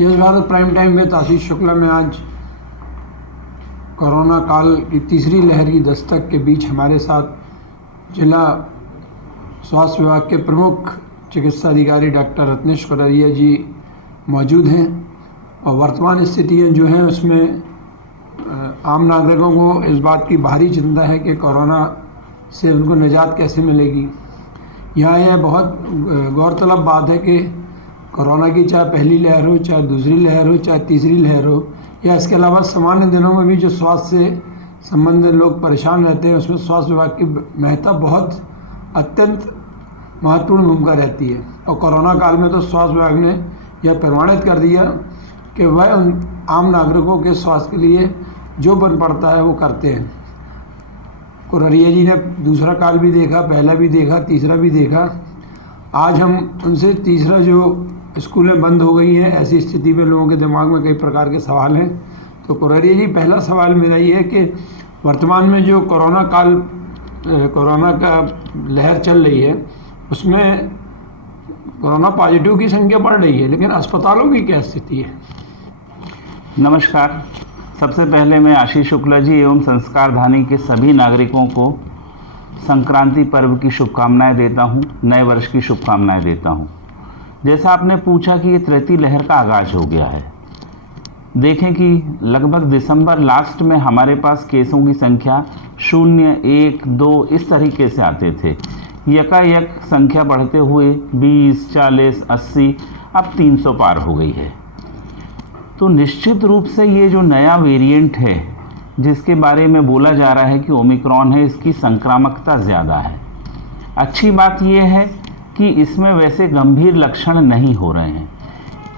Yes Bharat prime time में आशीष शुक्ला में आज कोरोना काल की तीसरी लहर की दस्तक के बीच हमारे साथ जिला स्वास्थ्य विभाग के प्रमुख चिकित्सा अधिकारी डॉक्टर रत्नेश कोडरिया जी मौजूद हैं और वर्तमान स्थितियाँ जो हैं उसमें आम नागरिकों को इस बात की भारी चिंता है कि कोरोना से उनको निजात कैसे मिलेगी। यहाँ यह बहुत गौरतलब बात है कि कोरोना की चाहे पहली लहर हो, चाहे दूसरी लहर हो, चाहे तीसरी लहर हो, या इसके अलावा सामान्य दिनों में भी जो स्वास्थ्य से संबंधित लोग परेशान रहते हैं उसमें स्वास्थ्य विभाग की महत्ता बहुत अत्यंत महत्वपूर्ण भूमिका रहती है। और कोरोना काल में तो स्वास्थ्य विभाग ने यह प्रमाणित कर दिया कि वह उन आम नागरिकों के स्वास्थ्य के लिए जो बन पड़ता है वो करते हैं। कोडरिया जी ने दूसरा काल भी देखा, पहला भी देखा, तीसरा भी देखा। आज हम उनसे तीसरा जो स्कूलें बंद हो गई हैं, ऐसी स्थिति में लोगों के दिमाग में कई प्रकार के सवाल हैं। तो कोडरिया जी, पहला सवाल मेरा ये है कि वर्तमान में जो कोरोना का लहर चल रही है उसमें कोरोना पॉजिटिव की संख्या बढ़ रही है, लेकिन अस्पतालों की क्या स्थिति है? नमस्कार। सबसे पहले मैं आशीष शुक्ला जी एवं संस्कार धानी के सभी नागरिकों को संक्रांति पर्व की शुभकामनाएं देता हूं, नए वर्ष की शुभकामनाएं देता हूं। जैसा आपने पूछा कि ये तृतीय लहर का आगाज हो गया है, देखें कि लगभग दिसंबर लास्ट में हमारे पास केसों की संख्या 0, 1, 2 इस तरीके से आते थे। यकायक संख्या बढ़ते हुए 20, 40, 80 अब 300 पार हो गई है। तो निश्चित रूप से ये जो नया वेरिएंट है जिसके बारे में बोला जा रहा है कि ओमिक्रॉन है, इसकी संक्रामकता ज़्यादा है। अच्छी बात यह है कि इसमें वैसे गंभीर लक्षण नहीं हो रहे हैं।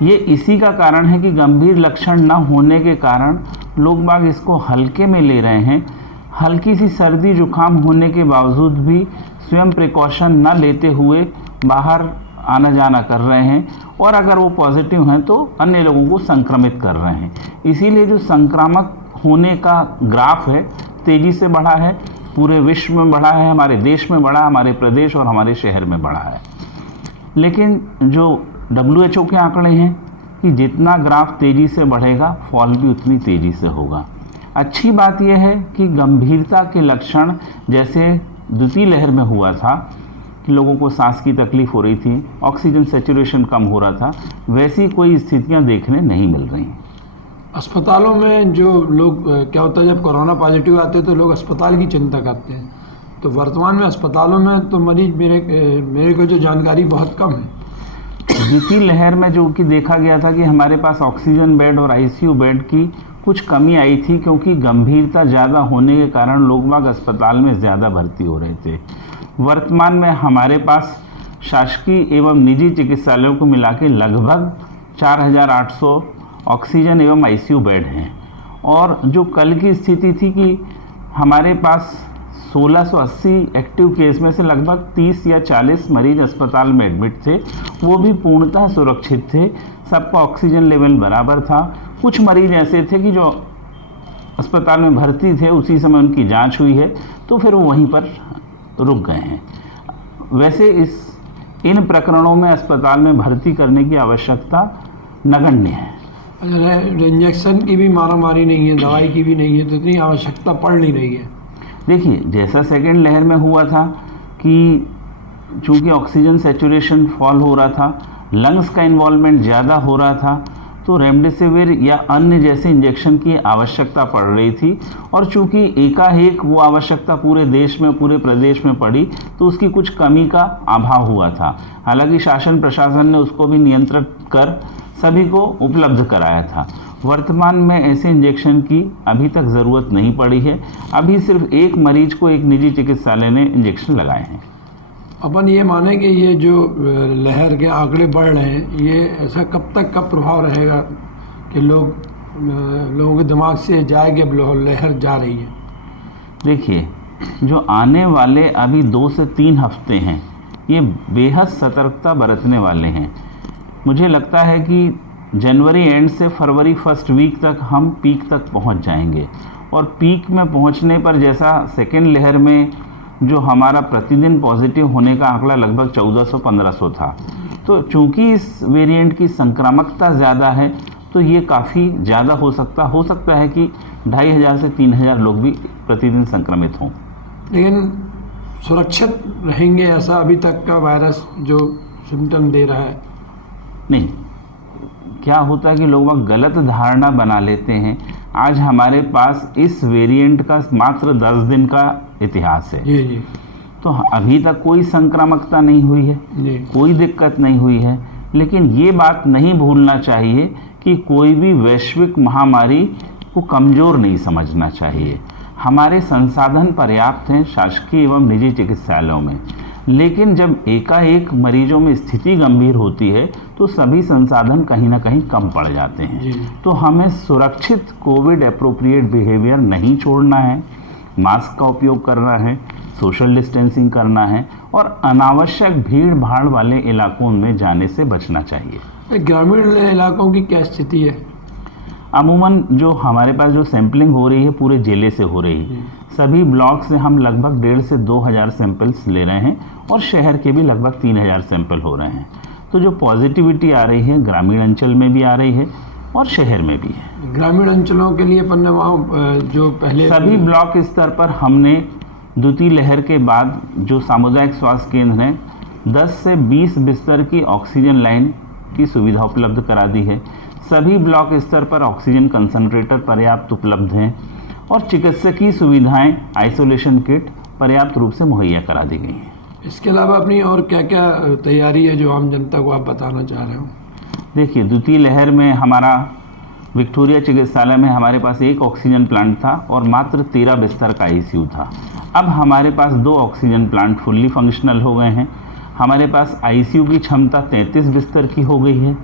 ये इसी का कारण है कि गंभीर लक्षण न होने के कारण लोग बाग इसको हल्के में ले रहे हैं। हल्की सी सर्दी जुकाम होने के बावजूद भी स्वयं प्रिकॉशन न लेते हुए बाहर आना जाना कर रहे हैं और अगर वो पॉजिटिव हैं तो अन्य लोगों को संक्रमित कर रहे हैं। इसीलिए जो संक्रामक होने का ग्राफ है तेज़ी से बढ़ा है, पूरे विश्व में बढ़ा है, हमारे देश में बढ़ा, हमारे प्रदेश और हमारे शहर में बढ़ा है। लेकिन जो WHO के आंकड़े हैं कि जितना ग्राफ तेज़ी से बढ़ेगा फॉल भी उतनी तेज़ी से होगा। अच्छी बात यह है कि गंभीरता के लक्षण जैसे द्वितीय लहर में हुआ था कि लोगों को सांस की तकलीफ हो रही थी, ऑक्सीजन सैचुरेशन कम हो रहा था, वैसी कोई स्थितियां देखने नहीं मिल रही। अस्पतालों में जो लोग क्या होता है, जब कोरोना पॉजिटिव आते हैं तो लोग अस्पताल की चिंता करते हैं। तो वर्तमान में अस्पतालों में तो मरीज मेरे को जो जानकारी बहुत कम है। द्वितीय लहर में जो कि देखा गया था कि हमारे पास ऑक्सीजन बेड और ICU बेड की कुछ कमी आई थी, क्योंकि गंभीरता ज़्यादा होने के कारण लोग बाग अस्पताल में ज़्यादा भर्ती हो रहे थे। वर्तमान में हमारे पास शासकीय एवं निजी चिकित्सालयों को मिला के लगभग 4800 ऑक्सीजन एवं ICU बेड हैं। और जो कल की स्थिति थी कि हमारे पास 1680 एक्टिव केस में से लगभग 30 या 40 मरीज अस्पताल में एडमिट थे, वो भी पूर्णतः सुरक्षित थे, सबका ऑक्सीजन लेवल बराबर था। कुछ मरीज ऐसे थे कि जो अस्पताल में भर्ती थे उसी समय उनकी जांच हुई है तो फिर वो वहीं पर रुक गए हैं। वैसे इन प्रकरणों में अस्पताल में भर्ती करने की आवश्यकता नगण्य है। इंजेक्शन की भी मारामारी नहीं है, दवाई की भी नहीं है, तो इतनी आवश्यकता पड़ नहीं रही है। देखिए, जैसा सेकेंड लहर में हुआ था कि चूंकि ऑक्सीजन सैचुरेशन फॉल हो रहा था, लंग्स का इन्वॉल्वमेंट ज़्यादा हो रहा था, तो रेमडेसिविर या अन्य जैसे इंजेक्शन की आवश्यकता पड़ रही थी। और चूंकि एकाएक वो आवश्यकता पूरे देश में, पूरे प्रदेश में पड़ी, तो उसकी कुछ कमी का अभाव हुआ था। हालांकि शासन प्रशासन ने उसको भी नियंत्रित कर सभी को उपलब्ध कराया था। वर्तमान में ऐसे इंजेक्शन की अभी तक ज़रूरत नहीं पड़ी है। अभी सिर्फ एक मरीज को एक निजी चिकित्सालय ने इंजेक्शन लगाए हैं। अपन ये माने कि ये जो लहर के आंकड़े बढ़ रहे हैं, ये ऐसा कब तक का प्रभाव रहेगा कि लोगों के दिमाग से जाए कि लहर जा रही है? देखिए, जो आने वाले अभी 2 से 3 हफ्ते हैं ये बेहद सतर्कता बरतने वाले हैं। मुझे लगता है कि जनवरी एंड से फरवरी फर्स्ट वीक तक हम पीक तक पहुंच जाएंगे। और पीक में पहुंचने पर जैसा सेकेंड लहर में जो हमारा प्रतिदिन पॉजिटिव होने का आंकड़ा लगभग 1400-1500 था। तो चूंकि इस वेरिएंट की संक्रामकता ज़्यादा है तो ये काफ़ी ज़्यादा हो सकता है कि 2500 से 3000 लोग भी प्रतिदिन संक्रमित हों। लेकिन सुरक्षित रहेंगे ऐसा अभी तक का वायरस जो सिम्टम दे रहा है? नहीं, क्या होता है कि लोग गलत धारणा बना लेते हैं। आज हमारे पास इस वेरिएंट का मात्र 10 दिन का इतिहास है। जी जी। तो अभी तक कोई संक्रामकता नहीं हुई है जी। कोई दिक्कत नहीं हुई है। लेकिन ये बात नहीं भूलना चाहिए कि कोई भी वैश्विक महामारी को कमज़ोर नहीं समझना चाहिए। हमारे संसाधन पर्याप्त हैं शासकीय एवं निजी चिकित्सालयों में, लेकिन जब एकाएक मरीजों में स्थिति गंभीर होती है तो सभी संसाधन कहीं ना कहीं कम पड़ जाते हैं। तो हमें सुरक्षित कोविड एप्रोप्रिएट बिहेवियर नहीं छोड़ना है, मास्क का उपयोग करना है, सोशल डिस्टेंसिंग करना है और अनावश्यक भीड़ भाड़ वाले इलाकों में जाने से बचना चाहिए। ग्रामीण इलाकों की क्या स्थिति है? अमूमन जो हमारे पास जो सैंपलिंग हो रही है पूरे जिले से हो रही है। सभी ब्लॉक से हम लगभग 1,500 से 2,000 सैंपल्स ले रहे हैं और शहर के भी लगभग 3,000 सैंपल हो रहे हैं। तो जो पॉजिटिविटी आ रही है ग्रामीण अंचल में भी आ रही है और शहर में भी है। ग्रामीण अंचलों के लिए जो पहले सभी ब्लॉक स्तर पर हमने द्वितीय लहर के बाद जो सामुदायिक स्वास्थ्य केंद्र हैं 10 से 20 बिस्तर की ऑक्सीजन लाइन की सुविधा उपलब्ध करा दी है। सभी ब्लॉक स्तर पर ऑक्सीजन कंसंट्रेटर पर्याप्त उपलब्ध हैं और चिकित्सकीय सुविधाएं आइसोलेशन किट पर्याप्त रूप से मुहैया करा दी गई हैं। इसके अलावा अपनी और क्या क्या तैयारी है जो आम जनता को आप बताना चाह रहे हो? देखिए, द्वितीय लहर में हमारा विक्टोरिया चिकित्सालय में हमारे पास एक ऑक्सीजन प्लांट था और मात्र 13 बिस्तर का आईसीयू था। अब हमारे पास 2 ऑक्सीजन प्लांट फुल्ली फंक्शनल हो गए हैं। हमारे पास आईसीयू की क्षमता 33 बिस्तर की हो गई है।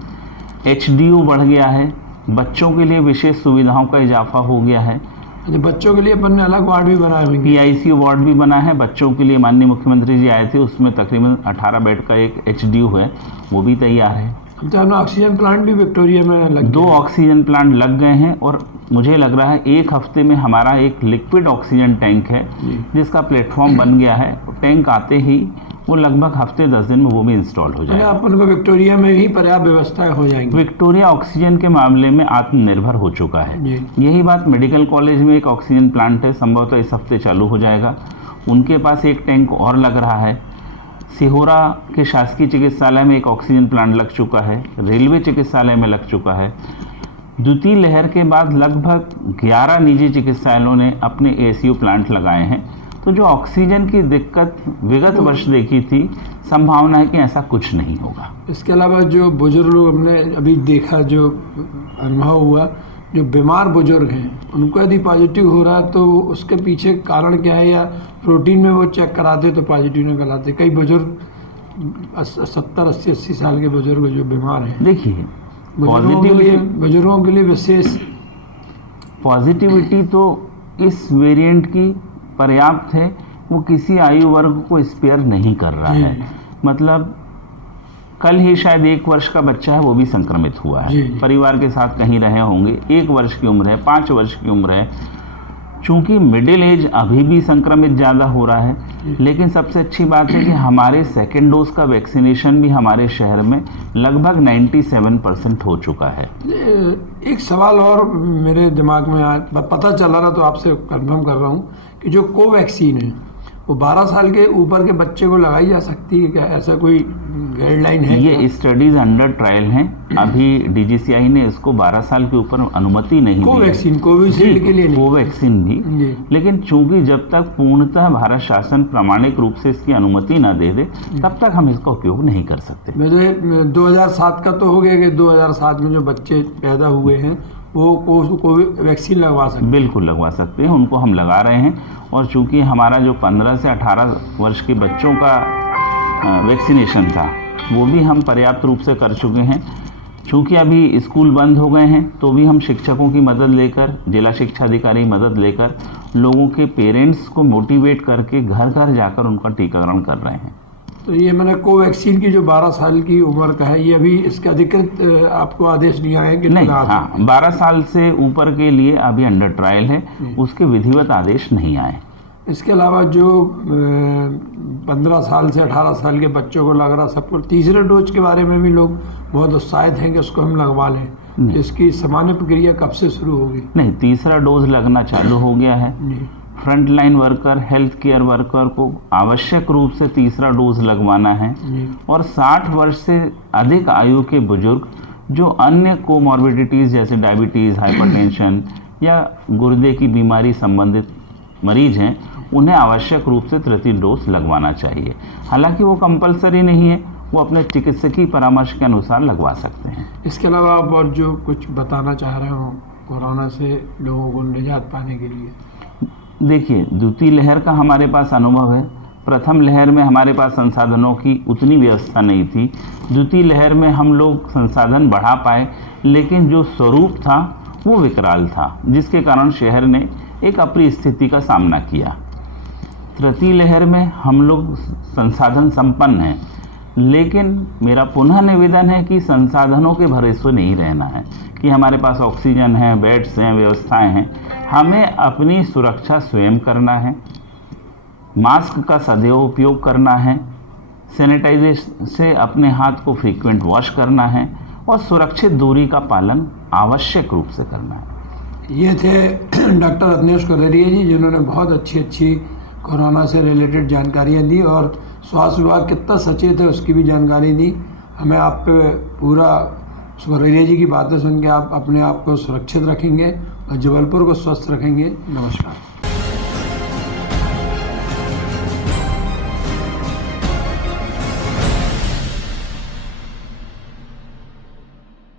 एचडीयू बढ़ गया है। बच्चों के लिए विशेष सुविधाओं का इजाफा हो गया है। बच्चों के लिए अपन ने अलग वार्ड भी बनाए हुए हैं। पीआईसीयू वार्ड भी बना है बच्चों के लिए। माननीय मुख्यमंत्री जी आए थे, उसमें तकरीबन 18 बेड का एक एचडीयू है, वो भी तैयार है। तो ऑक्सीजन प्लांट भी विक्टोरिया में लग 2 ऑक्सीजन प्लांट लग गए हैं और मुझे लग रहा है 1 हफ्ते में हमारा एक लिक्विड ऑक्सीजन टैंक है जिसका प्लेटफॉर्म बन गया है। टैंक आते ही वो लगभग हफ्ते 10 दिन में वो भी इंस्टॉल हो जाएगा। अपन को विक्टोरिया में ही पर्याप्त व्यवस्थाएं हो जाएंगी। विक्टोरिया ऑक्सीजन के मामले में आत्मनिर्भर हो चुका है। यही बात मेडिकल कॉलेज में एक ऑक्सीजन प्लांट है, संभवतः इस हफ्ते चालू हो जाएगा। उनके पास एक टैंक और लग रहा है। सिहोरा के शासकीय चिकित्सालय में एक ऑक्सीजन प्लांट लग चुका है। रेलवे चिकित्सालय में लग चुका है। द्वितीय लहर के बाद लगभग 11 निजी चिकित्सालयों ने अपने एसीयू प्लांट लगाए हैं। तो जो ऑक्सीजन की दिक्कत विगत वर्ष देखी थी, संभावना है कि ऐसा कुछ नहीं होगा। इसके अलावा जो बुजुर्ग लोग हमने अभी देखा, जो अनुभव हुआ, जो बीमार बुजुर्ग हैं उनको यदि पॉजिटिव हो रहा है तो उसके पीछे कारण क्या है, या प्रोटीन में वो चेक कराते तो पॉजिटिव नहीं कराते? कई बुजुर्ग 70, 80, 80 साल के बुजुर्ग जो बीमार हैं, देखिए बुजुर्गों के लिए विशेष पॉजिटिविटी तो इस वेरिएंट की पर्याप्त है। वो किसी आयु वर्ग को स्पेयर नहीं कर रहा है। मतलब कल ही शायद 1 वर्ष का बच्चा है, वो भी संक्रमित हुआ है। परिवार के साथ कहीं रहे होंगे। 1 वर्ष की उम्र है, 5 वर्ष की उम्र है। चूंकि मिडिल एज अभी भी संक्रमित ज़्यादा हो रहा है, लेकिन सबसे अच्छी बात है कि हमारे सेकेंड डोज का वैक्सीनेशन भी हमारे शहर में लगभग 97% हो चुका है। एक सवाल और मेरे दिमाग में पता चला रहा, तो आपसे कंफर्म कर रहा हूँ कि जो कोवैक्सीन है वो 12 साल के ऊपर के बच्चे को लगाई जा सकती है क्या? ऐसा कोई गाइडलाइन है? ये स्टडीज अंडर ट्रायल हैं। अभी डीजीसीआई ने इसको 12 साल के ऊपर अनुमति नहीं दी। कोवैक्सीन, कोविशील्ड के लिए नहीं, कोवैक्सीन भी। लेकिन चूंकि जब तक पूर्णतः भारत शासन प्रामाणिक रूप से इसकी अनुमति न दे दे, तब तक हम इसका उपयोग नहीं कर सकते। 2007 का तो हो गया कि 2007 में जो बच्चे पैदा हुए हैं वो वैक्सीन लगवा सकते हैं? बिल्कुल लगवा सकते हैं, उनको हम लगा रहे हैं। और चूंकि हमारा जो 15 से 18 वर्ष के बच्चों का वैक्सीनेशन था वो भी हम पर्याप्त रूप से कर चुके हैं। चूंकि अभी स्कूल बंद हो गए हैं तो भी हम शिक्षकों की मदद लेकर, जिला शिक्षा अधिकारी मदद लेकर, लोगों के पेरेंट्स को मोटिवेट करके घर घर जाकर उनका टीकाकरण कर रहे हैं। तो ये मैंने कोवैक्सीन की जो 12 साल की उम्र का है, ये अभी इसका अधिकृत आपको आदेश दिया है कि नहीं? हाँ, 12 साल से ऊपर के लिए अभी अंडर ट्रायल है, उसके विधिवत आदेश नहीं आए। इसके अलावा जो 15 साल से 18 साल के बच्चों को लग रहा सबको, तीसरे डोज के बारे में भी लोग बहुत उत्साहित हैं कि उसको हम लगवा लें। इसकी सामान्य प्रक्रिया कब से शुरू होगी? नहीं, तीसरा डोज लगना चालू हो गया है। Front line worker, health care worker को आवश्यक रूप से तीसरा डोज लगवाना है। और 60 वर्ष से अधिक आयु के बुजुर्ग जो अन्य कोमॉर्बिडिटीज़ जैसे डायबिटीज़, हाइपरटेंशन या गुर्दे की बीमारी संबंधित मरीज हैं, उन्हें आवश्यक रूप से तृतीय डोज लगवाना चाहिए। हालांकि वो कंपलसरी नहीं है, वो अपने चिकित्सकीय परामर्श के अनुसार लगवा सकते हैं। इसके अलावा आप और जो कुछ बताना चाह रहे हो कोरोना से लोगों को निजात पाने के लिए? देखिए, द्वितीय लहर का हमारे पास अनुभव है। प्रथम लहर में हमारे पास संसाधनों की उतनी व्यवस्था नहीं थी। द्वितीय लहर में हम लोग संसाधन बढ़ा पाए, लेकिन जो स्वरूप था वो विकराल था, जिसके कारण शहर ने एक अप्रिय स्थिति का सामना किया। तृतीय लहर में हम लोग संसाधन संपन्न हैं, लेकिन मेरा पुनः निवेदन है कि संसाधनों के भरोसे नहीं रहना है कि हमारे पास ऑक्सीजन है, बेड्स हैं, व्यवस्थाएं हैं। हमें अपनी सुरक्षा स्वयं करना है, मास्क का सदैव उपयोग करना है, सैनिटाइजेशन से अपने हाथ को फ्रीक्वेंट वॉश करना है और सुरक्षित दूरी का पालन आवश्यक रूप से करना है। ये थे डॉक्टर रत्नेश कोदरिया जी, जिन्होंने बहुत अच्छी कोरोना से रिलेटेड जानकारियाँ दी और स्वास्थ्य विभाग कितना सचेत है उसकी भी जानकारी दी हमें। आप पे पूरा कोदरिया जी की बातें सुन के आप अपने आप को सुरक्षित रखेंगे और जबलपुर को स्वस्थ रखेंगे। नमस्कार।